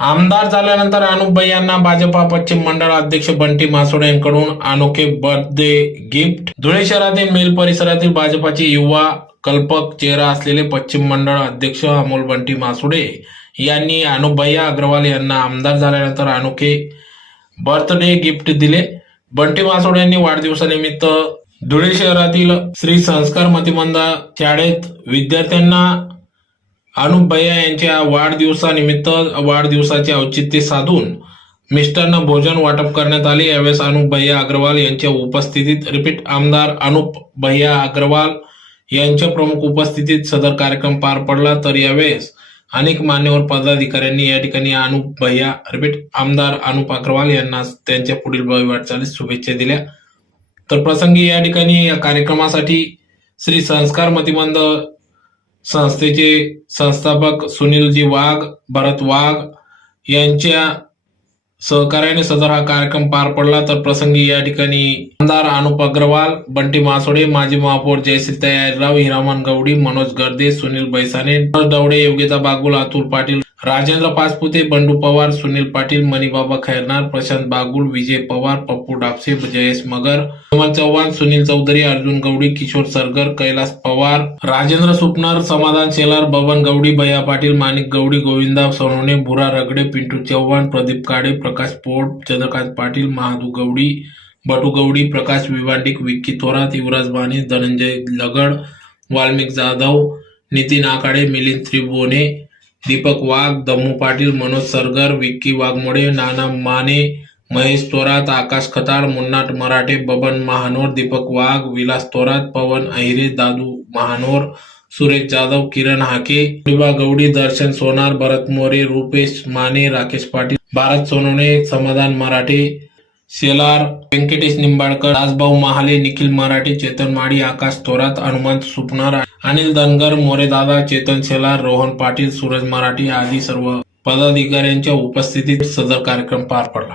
आमदार झाल्यानंतर अनुपबाई यांना भाजपा पश्चिम मंडळ अध्यक्ष बंटी मासोडे यांकडून अनोखे बर्थडे गिफ्ट. धुळे शहरातील मेल परिसरातील भाजपाचे युवा कल्पक चेहरा असलेले पश्चिम मंडळ अध्यक्ष अमोल बंटी मासुडे यांनी अनुप अग्रवाल यांना आमदार झाल्यानंतर अनोखे बर्थडे गिफ्ट दिले. बंटी मासोडे यांनी वाढदिवसानिमित्त धुळे शहरातील श्री संस्कार मतिमंद शाळेत विद्यार्थ्यांना अनुप भैया यांच्या वाढदिवसानिमित्त वाढदिवसाचे औचित्य साधून मिष्टांना भोजन वाटप करण्यात आले. यावेळेस अनुप भैया अग्रवाल यांच्या उपस्थितीत रिपीट आमदार अनुप भैया अग्रवाल यांच्या प्रमुख उपस्थितीत सदर कार्यक्रम पार पडला. तर यावेळेस अनेक मान्यवर पदाधिकाऱ्यांनी या ठिकाणी अनुप भैया रिपीट आमदार अनुप अग्रवाल यांना त्यांच्या पुढील भावी वाटचालीस शुभेच्छा दिल्या. तर प्रसंगी या ठिकाणी या कार्यक्रमासाठी श्री संस्कार मतिमंद संस्थेचे संस्थापक सुनीलजी वाघ भरत वाघ यांच्या सहकार्याने सदर हा कार्यक्रम पार पडला. तर प्रसंगी या ठिकाणी आमदार अनुप अग्रवाल बंटी मासोडे माजी महापौर जयश्रीताई आयरराव हिरामन गवडी मनोज गर्दे सुनील बैसाने मनोज दवडे योगिता बागुल अतुल पाटील राजेंद्र पाचपुते बंडू पवार सुनील पाटील मणिबाबा खैरनार प्रशांत बागुल विजय पवार पप्पू डापसे जयेश मगर हेमंत चव्हाण सुनील चौधरी अर्जुन गवडी किशोर सरगर कैलास पवार राजेंद्र सुपनर समाधान शेलार बबन गवडी भैया पाटील माणिक गवडी गोविंदा सोनवणे भुरा रगडे पिंटू चव्हाण प्रदीप काडे प्रकाश पोट चंद्रकांत पाटील महादू गवडी बटू गवडी प्रकाश विवांडिक विक्की थोरात युवराज बानी धनंजय लगड वाल्मिक जाधव नितीन आकाडे मिलिंद त्रिभुवने दीपक वाघ दम्मू पाटील मनोज सरगर विक्की वाघमोडे नाना माने महेश थोरात आकाश खताळ मुन्नाट मराठे बबन महानोर दीपक वाघ विलास थोरात पवन अहिरे दादू महानोर सुरेश जाधव किरण हाके प्रतिभा गवडी दर्शन सोनार भरत मोरे रुपेश माने राकेश पाटील भारत सोनवणे समाधान मराठे शेलार व्यंकटेश निंबाळकर दासभाऊ महाले निखिल मराठे चेतन माडी आकाश थोरात हनुमंत सुपणार अनिल धनगर मोरेदादा चेतन शेलार रोहन पाटील सूरज मराठी आदी सर्व पदाधिकाऱ्यांच्या उपस्थितीत सदर कार्यक्रम पार पडला.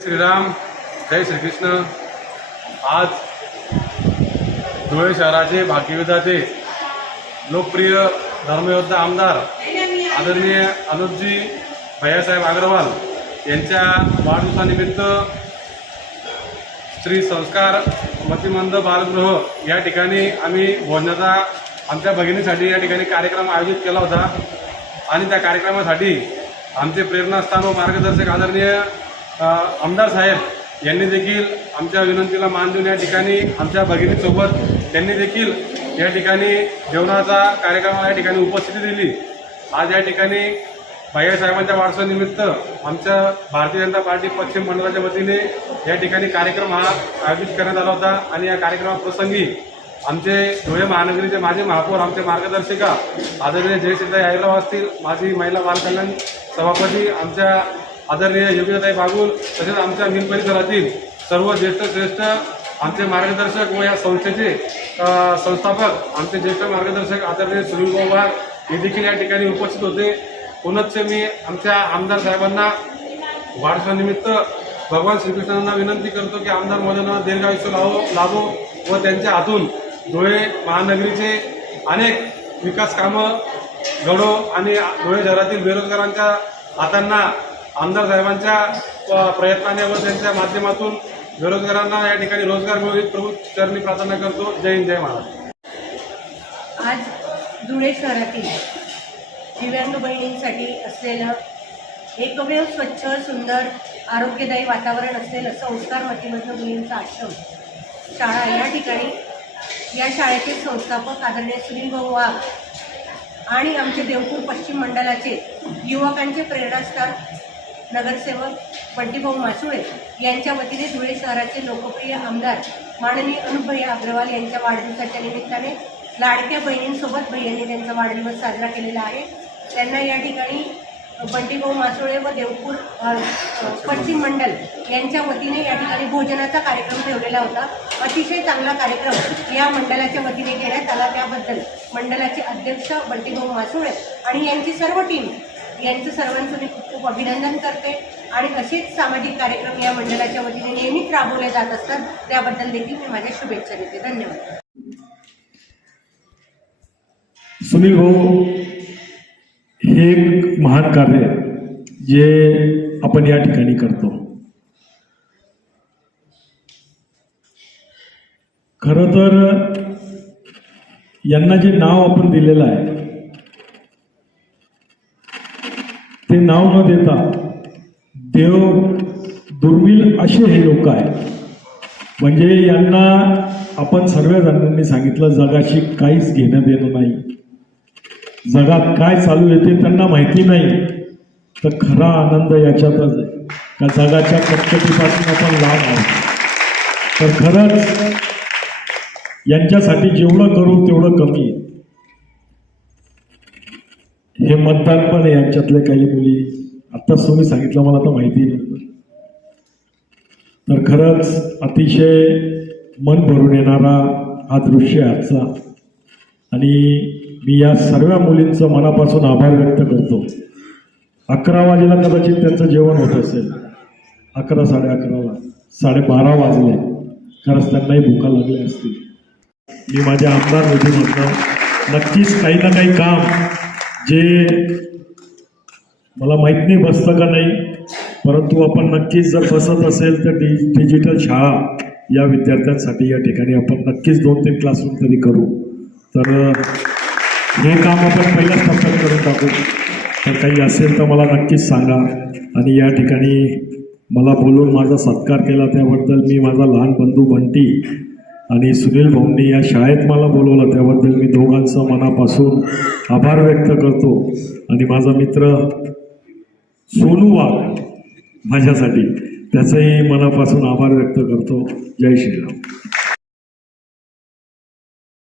श्रीराम जय श्रीकृष्ण. आज धुळे शहराचे भाग्यविधाचे लोकप्रिय धर्मयोद्धा आमदार आदरणीय अनुपजी भैयासाहेब अग्रवाल यांच्या वाढदिवसानिमित्त श्री संस्कार मतिमंद बालगृह या ठिकाणी आम्ही भोजनाचा आमच्या भगिनीसाठी या ठिकाणी कार्यक्रम आयोजित केला होता. आणि त्या कार्यक्रमासाठी आमचे प्रेरणास्थान व मार्गदर्शक आदरणीय आमदार साहेब यांनी देखील आमच्या विनंतीला मान देऊन या ठिकाणी आमच्या भगिनीसोबत त्यांनी देखील या ठिकाणी जेवणाचा कार्यक्रमाला या ठिकाणी उपस्थिती दिली. आज या ठिकाणी भैयासाहेबांच्या वारसानिमित्त आमच्या भारतीय जनता पार्टी पश्चिम मंडळाच्या वतीने या ठिकाणी कार्यक्रम हा आयोजित करण्यात आला होता आणि या कार्यक्रमाप्रसंगी आमचे धुळे महानगरीचे माजी महापौर आमचे मार्गदर्शिका आदरणीय जयश्रीताई यायला असतील माझी महिला बालकल्याण सभापती आमच्या आदरणीय योगिताई बागुल तसेच आमच्या मिल परिसरातील सर्व ज्येष्ठ श्रेष्ठ आमचे मार्गदर्शक व या संस्थेचे संस्थापक आमचे ज्येष्ठ मार्गदर्शक आदरणीय सुनील गोवार हे देखील या ठिकाणी उपस्थित होते. पुनश्च मी आमच्या आमदार साहेबांना वाढदिवसानिमित्त भगवान श्रीकृष्णांना विनंती करतो की आमदार महोदयांना दीर्घायुष्य लावो लाभो व त्यांच्या हातून धुळे महानगरीचे अनेक विकास कामं घडो आणि धुळे शहरातील बेरोजगारांच्या हातांना आमदार साहेबांच्या प्रयत्नाने व त्यांच्या माध्यमातून बेरोजगारांना या ठिकाणी रोजगार मिळवित प्रभू चरणी प्रार्थना करतो. जय हिंद जय महाराज आज धुळे शहरातील दिव्यांग बहिणींसाठी असलेलं एकमेव स्वच्छ सुंदर आरोग्यदायी वातावरण असेल असं ओंकार मतीमधलं मुलींचा आश्रम शाळा या ठिकाणी या शाळेचे संस्थापक आदरणीय सुनील भाऊ वाघ आणि आमचे देवपूर पश्चिम मंडळाचे युवकांचे प्रेरणास्थान नगरसेवक बंटीभाऊ मासुळे यांच्या वतीने धुळे शहराचे लोकप्रिय आमदार माननीय अनुभया अग्रवाल यांच्या वाढदिवसाच्या निमित्ताने लाडक्या बहिणींसोबत भैयांनी त्यांचा वाढदिवस साजरा केलेला आहे. त्यांना या ठिकाणी बंटीभाऊ मासुळे व देवपूर पश्चिम मंडल यांच्या वतीने या ठिकाणी भोजनाचा कार्यक्रम ठेवलेला होता. अतिशय चांगला कार्यक्रम या मंडळाच्या वतीने घेण्यात आला. त्याबद्दल मंडळाचे अध्यक्ष बंटीभाऊ मासुळे आणि यांची सर्व टीम यांचं सर्वांचं मी खूप खूप अभिनंदन करते. आणि असेच सामाजिक कार्यक्रम या मंडळाच्या वतीने नेहमीच राबवले जात असतात त्याबद्दल देखील मी माझ्या शुभेच्छा देते. धन्यवाद. सुनील भाऊ हे एक महान कार्य जे आपण या ठिकाणी करतो. खरं तर यांना जे नाव आपण दिलेलं आहे ते नाव न देता देव दुर्मिळ असे हे लोक आहेत. म्हणजे यांना आपण सर्वजणांनी सांगितलं जगाशी काहीच घेणं देणं नाही. जगात काय चालू येते त्यांना माहिती नाही. तर खरा आनंद याच्यातच आहे. का जगाच्या कटकटीपासून आपण लाभ आहोत. तर खरंच यांच्यासाठी जेवढं करू तेवढं कमी आहे. हे मतदान पण आहे यांच्यातले काही मुली. आत्ताच तुम्ही सांगितलं मला तर माहिती नाही. तर खरंच अतिशय मन भरून येणारा हा दृश्य आहे आजचा. आणि मी या सर्व मुलींचं मनापासून आभार व्यक्त करतो. अकरा वाजेला कदाचित त्यांचं जेवण होत असेल. अकरा साडे अकराला. साडेबारा वाजले. खरंच त्यांनाही भूका लागल्या असतील मी माझ्या आमदार निधीमधनं नक्कीच काही ना काही काम जे मला माहीत नाही बसतं का नाही परंतु आपण नक्कीच जर बसत असेल तर डि डिजिटल शाळा या विद्यार्थ्यांसाठी या ठिकाणी आपण नक्कीच दोन तीन क्लासरूम तरी करू. तर हे काम आपण पहिल्याच टप्प्यात करून टाकू. तर काही असेल तर मला नक्कीच सांगा. आणि या ठिकाणी मला बोलून माझा सत्कार केला त्याबद्दल मी माझा लहान बंधू बंटी आणि सुनील भाऊंनी या शाळेत मला बोलवलं. त्याबद्दल मी दोघांचा मनापासून आभार व्यक्त करतो. आणि माझा मित्र सोनू वाघ माझ्यासाठी त्याचंही मनापासून आभार व्यक्त करतो. जय श्रीराम.